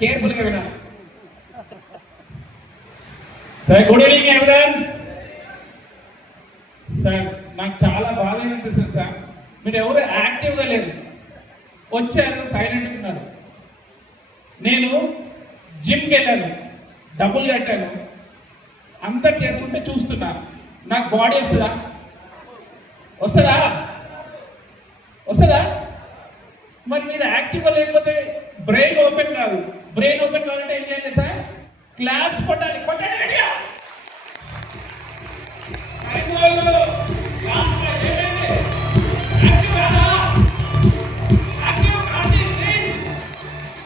కేర్ఫుల్గా వినాలి. Sir good evening everyone. Sir నాకు చాలా బాధ అనిపిస్తుంది సార్, మీరు ఎవరు యాక్టివ్గా లేదు, వచ్చారు సైలెంట్ ఉన్నారు. నేను జిమ్కి వెళ్ళాను, డబ్బులు కట్టాను, అంతా చేస్తుంటే చూస్తున్నా. నాకు బాడీ వస్తుందా? వస్తుందా? వస్తుందా? మరి మీరు యాక్టివ్గా లేకపోతే బ్రెయిన్ ఓపెన్ కాదు. బ్రెయిన్ ఓపెన్ కావాలంటే ఏం చేయాలి సార్? క్లాప్స్ కొట్టాలి. కొట్టాలి.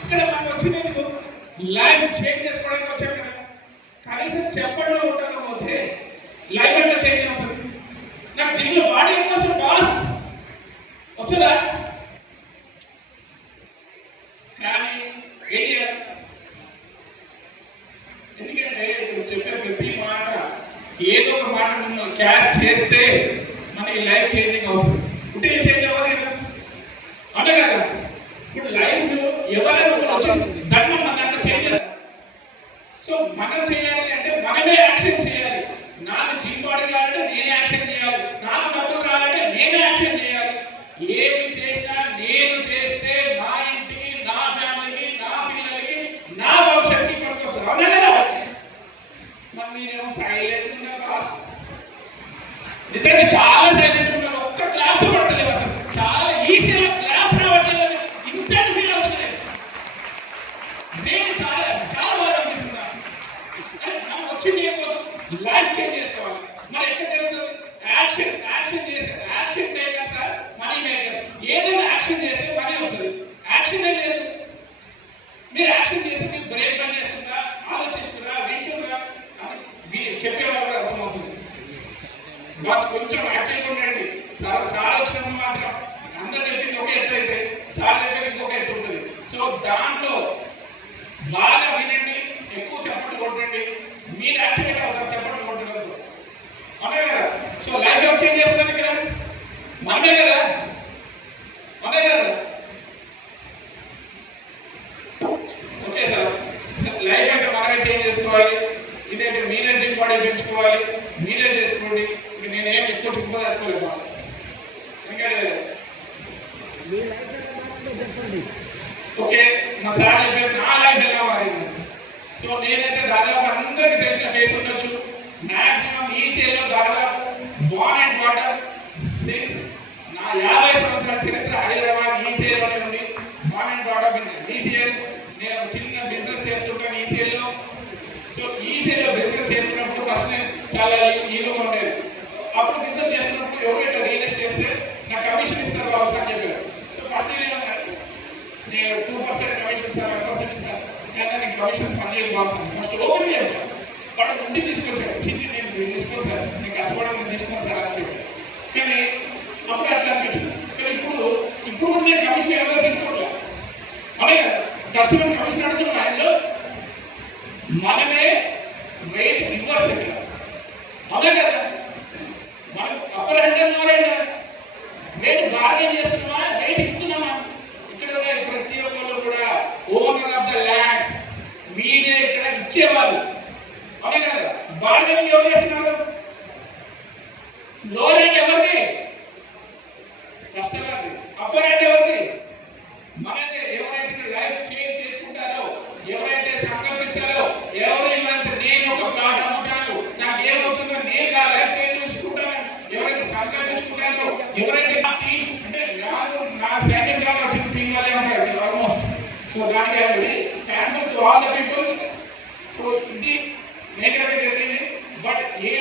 ఇక్కడ మనం వచ్చినందుకు లైఫ్ చేంజ్ చేసుకోవడానికి వచ్చాం కదా, కనీసం చెప్పడంలో ఉంటాను పోతే లైఫ్ అంటే చేంజ్ అవుతుంది. నాకు జిమ్లో బాడీ ఎంత వస్తుంది బాస్? వస్తుందా? కానీ ఏం చేయాలి? ఎందుకంటే ఇప్పుడు చెప్పే ప్రతి మాట ఏదో ఒక మాట మిమ్మల్ని క్యాచ్ చేస్తే మనకి లైఫ్ చేంజింగ్ అవుతుంది. ఉంటే చేంజ్ అవ్వదు కదా, అదే కదా. ఇప్పుడు లైఫ్ ఎవరైనా ధర్మం మన అంతా చేంజ్ చేస్తారు. సో మనం చేయాలి అంటే మనమే యాక్షన్ చేయాలి. నాకు జిమ్ బాడీ కావాలంటే నేనే యాక్షన్ చేయాలి, నాకు డబ్బు కావాలంటే నేనే యాక్షన్ చేయాలి. ఏమి చేసినా నేను చేస్తే నా ఇంటికి, నా ఫ్యామిలీకి, నా పిల్లలకి, నా భవిష్యత్తుకి పనికొస్తుంది. అదే కదా. మరి నేనేమో సైలెంట్ ఉన్నా బాస్, నిజంగా చాలా సైలెంట్ ఉన్నాను. ఒక్క క్లాస్ పడతలేదు అసలు. చాలా ఈజీగా క్లాస్ రావట్లేదు, ఇంటర్ ఫీల్ అవుతుంది. నేను చాలా చాలా బాగా అనిపిస్తున్నాను. మనం వచ్చింది ఏమో లైఫ్ చేంజ్ చేసుకోవాలి. మరి ఎక్కడ జరుగుతుంది? యాక్షన్. యాక్షన్ చేస్తే action maker sir, money maker. ఏదైనా యాక్షన్ చేస్తే మనీ వస్తుంది. యాక్షన్ లేదు. మీరు యాక్షన్ చేస్తే మీరు బ్రెయిన్ పని చేస్తుందా, ఆలోచిస్తుందా, వింటుందా చెప్పేవాళ్ళు కూడా అర్థమవుతుంది. కొంచెం యాక్టివ్గా ఉండండి. సార్ వచ్చినప్పుడు మాత్రం అందరు చెప్పింది ఒక ఎత్తు అయితే సార్ చెప్పింది ఇంకొక ఎత్తు ఉంటుంది. సో దాంట్లో బాగా వినండి, ఎక్కువ చెప్పట్లు కొట్టండి. మీరు యాక్టివేట్ అవుతారు చెప్పట్లు కొట్టగలరు, అదే కదా. సో లైఫ్ లో చేంజ్ చేస్తున్నాను ఇక్కడ మనమే కదా, అదే కదా. ఓకే సార్, లైఫ్ అంటే మనమే చేంజ్ చేసుకోవాలి. ఇదేంటి మీరే జిమ్ బాడీ పెంచుకోవాలి, మీరే చేసుకోండి. నేనేం ఎక్కువ జిమ్ చేసుకోలేదు బాస్. ఎందుకంటే ఓకే మా సార్ చెప్పారు నా లైఫ్ ఎలా మారింది. సో నేనైతే దాదాపు అందరికి తెలిసిన ఫేస్ ఉండొచ్చు. మాక్సిమం ఈసీఏలో దాదాపు బాన్ అండ్ వాటర్ సిన్స్ నా 50 సంవత్సరాల చరిత్ర హైదరాబాద్ ఈసీఏలోనే ఉంది. Born and water ECA. నేను చిన్న బిజినెస్ చేస్తుంటాను ఈసీఏలో. సో ఈసీఏలో బిజినెస్ చేస్తున్నప్పుడు ఫస్ట్ నేను చాలా ఈలుగా ఉండేది. అప్పుడు బిజినెస్ చేస్తున్నప్పుడు ఎవరైనా రియల్ ఎస్టేట్ చేస్తే నాకు కమిషన్ ఇస్తారు కావచ్చు అని చెప్పారు. సో ఫస్ట్ నేను 2% కమిషన్ ఇస్తాను, 1% ఇస్తాను, కానీ నేను కమిషన్ పనిచేయదు కావచ్చు. ఫస్ట్ ఓపెన్ చేయాలి. వాడు ఉండి తీసుకొచ్చాడు, చిన్ని నేను తీసుకుంటాను, నేను కష్టపడడం నేను తీసుకుంటాను అని చెప్పాను. కానీ అప్పుడు అట్లా అనిపించింది. కానీ ఇప్పుడు నేను కమిషన్ ఎవరో తీసుకోవట్లేదు. అదే కదా, కస్టమర్ కమిషన్ అడుగుతున్న ఆయనలో మనమే రేట్ రివర్స్ ఇక్కడ. అదే కదా, మనం upper handle lower handle rate bargain చేస్తున్నామా, రేట్ ఇస్తున్నామా? ఇక్కడ ప్రతి ఒక్కరు కూడా ఓనర్ ఆఫ్ ద ల్యాండ్స్ మీరే ఇక్కడ ఇచ్చేవాళ్ళు. అదే కదా, బార్గెనింగ్ ఎవరు చేస్తున్నారు? లోవర్ హ్యాండ్ ఎవరిది? కస్టమర్ది. అప్పర్ హ్యాండ్ ఎవరిది? మనదే. ఎవరైతే లైఫ్ చేంజ్ చేసుకుంటారో, ఎవరైతే సంకల్పిస్తారో, ఎవరైతే నేను ఒక ప్లాట్ అమ్ముతాను, నాకు ఏమవుతుందో నేను నా లైఫ్ చేంజ్ చేసుకుంటాను, ఎవరైతే సంకల్పించుకుంటారో, ఎవరైతే అంటే నా సెకండ్ కాల్ వచ్చిన టీం వల్లే ఉంటారు ఆల్మోస్ట్. సో దానికి thankful to all the people. So ఇది నేను జరిగింది. బట్ ఏ